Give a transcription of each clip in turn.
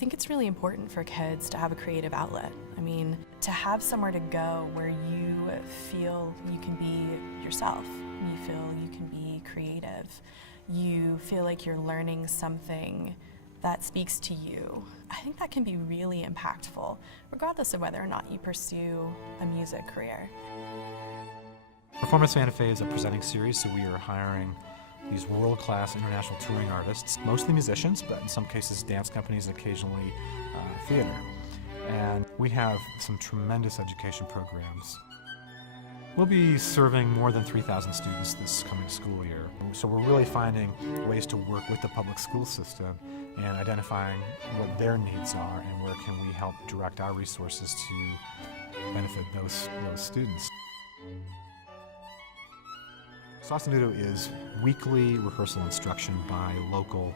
think it's really important for kids to have a creative outlet. I mean, to have somewhere to go where you feel you can be yourself, you feel you can be creative, you feel like you're learning something that speaks to you. I think that can be really impactful, regardless of whether or not you pursue a music career. Performance Santa Fe is a presenting series, so we are hiring these world-class international touring artists, mostly musicians, but in some cases dance companies, occasionally theater. And we have some tremendous education programs. We'll be serving more than 3,000 students this coming school year. So we're really finding ways to work with the public school system and identifying what their needs are and where can we help direct our resources to benefit those students. Salsa Nudo is weekly rehearsal instruction by local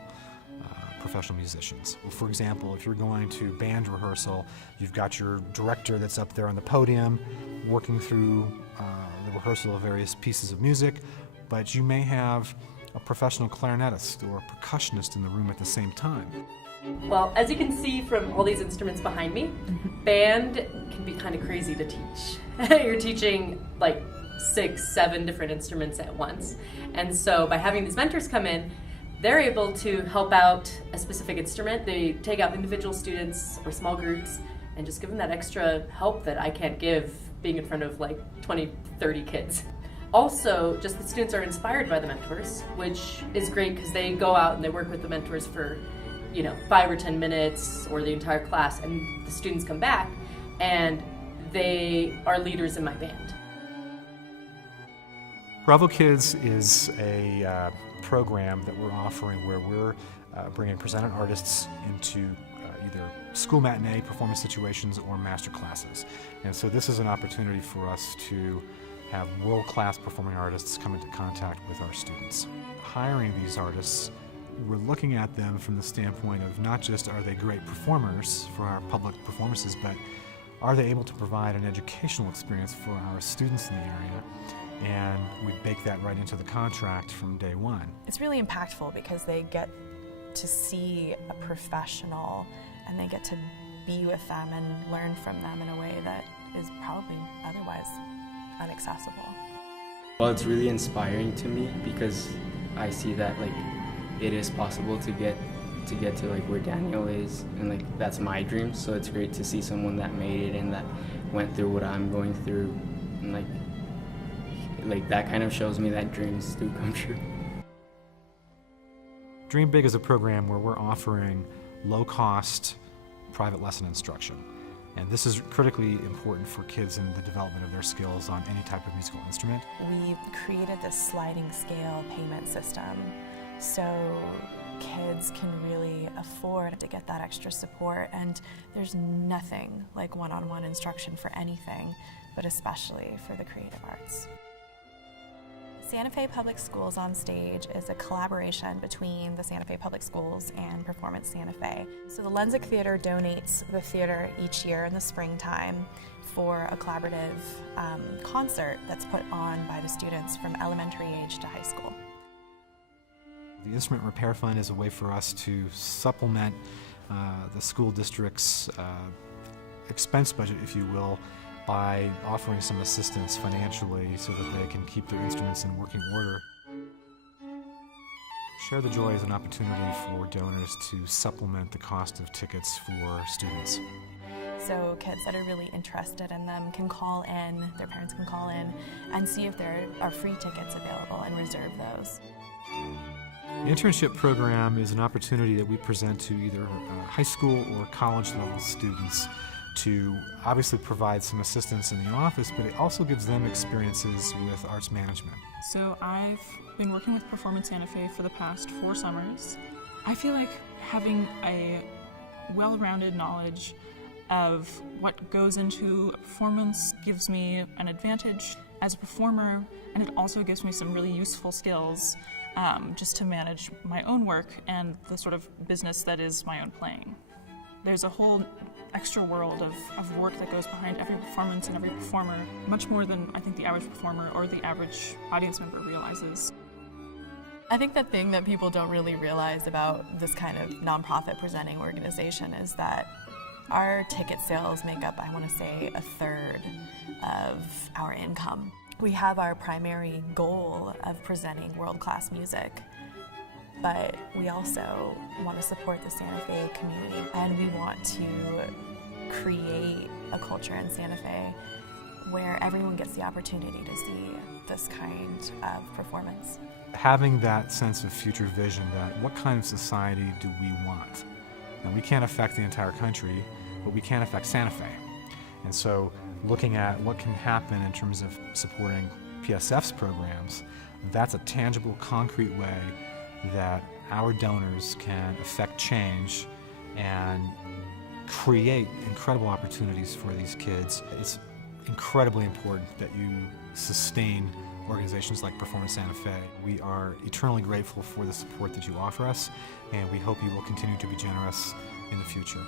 professional musicians. For example, if you're going to band rehearsal, you've got your director that's up there on the podium working through the rehearsal of various pieces of music, but you may have a professional clarinetist or a percussionist in the room at the same time. Well, as you can see from all these instruments behind me, band can be kind of crazy to teach. You're teaching like 6, 7 different instruments at once. And so by having these mentors come in, they're able to help out a specific instrument. They take out individual students or small groups and just give them that extra help that I can't give being in front of like 20, 30 kids. Also, just the students are inspired by the mentors, which is great because they go out and they work with the mentors for 5 or 10 minutes or the entire class, and the students come back and they are leaders in my band. Bravo Kids is a program that we're offering where we're bringing presented artists into either school matinee performance situations or master classes. And so this is an opportunity for us to have world-class performing artists come into contact with our students. Hiring these artists, we're looking at them from the standpoint of not just are they great performers for our public performances, but are they able to provide an educational experience for our students in the area? And we bake that right into the contract from day one. It's really impactful because they get to see a professional and they get to be with them and learn from them in a way that is probably otherwise inaccessible. Well, it's really inspiring to me because I see that it is possible to get to where Daniel is, and that's my dream. So it's great to see someone that made it and that went through what I'm going through, and that kind of shows me that dreams do come true. Dream Big is a program where we're offering low-cost private lesson instruction. And this is critically important for kids in the development of their skills on any type of musical instrument. We created this sliding scale payment system so kids can really afford to get that extra support, and there's nothing like one-on-one instruction for anything, but especially for the creative arts. Santa Fe Public Schools on Stage is a collaboration between the Santa Fe Public Schools and Performance Santa Fe. So the Lensic Theater donates the theater each year in the springtime for a collaborative concert that's put on by the students from elementary age to high school. The Instrument Repair Fund is a way for us to supplement the school district's expense budget, if you will, by offering some assistance financially so that they can keep their instruments in working order. Share the Joy is an opportunity for donors to supplement the cost of tickets for students. So kids that are really interested in them can call in, their parents can call in, and see if there are free tickets available and reserve those. The internship program is an opportunity that we present to either high school or college level students to obviously provide some assistance in the office, but it also gives them experiences with arts management. So I've been working with Performance Santa Fe for the past 4 summers. I feel like having a well-rounded knowledge of what goes into a performance gives me an advantage as a performer, and it also gives me some really useful skills just to manage my own work and the sort of business that is my own playing. There's a whole extra world of work that goes behind every performance and every performer, much more than I think the average performer or the average audience member realizes. I think the thing that people don't really realize about this kind of nonprofit presenting organization is that our ticket sales make up, I want to say, a third of our income. We have our primary goal of presenting world-class music, but we also want to support the Santa Fe community, and we want to create a culture in Santa Fe where everyone gets the opportunity to see this kind of performance. Having that sense of future vision, that what kind of society do we want? Now, we can't affect the entire country, but we can affect Santa Fe. And so looking at what can happen in terms of supporting PSF's programs, that's a tangible, concrete way that our donors can affect change and create incredible opportunities for these kids. It's incredibly important that you sustain organizations like Performance Santa Fe. We are eternally grateful for the support that you offer us, and we hope you will continue to be generous in the future.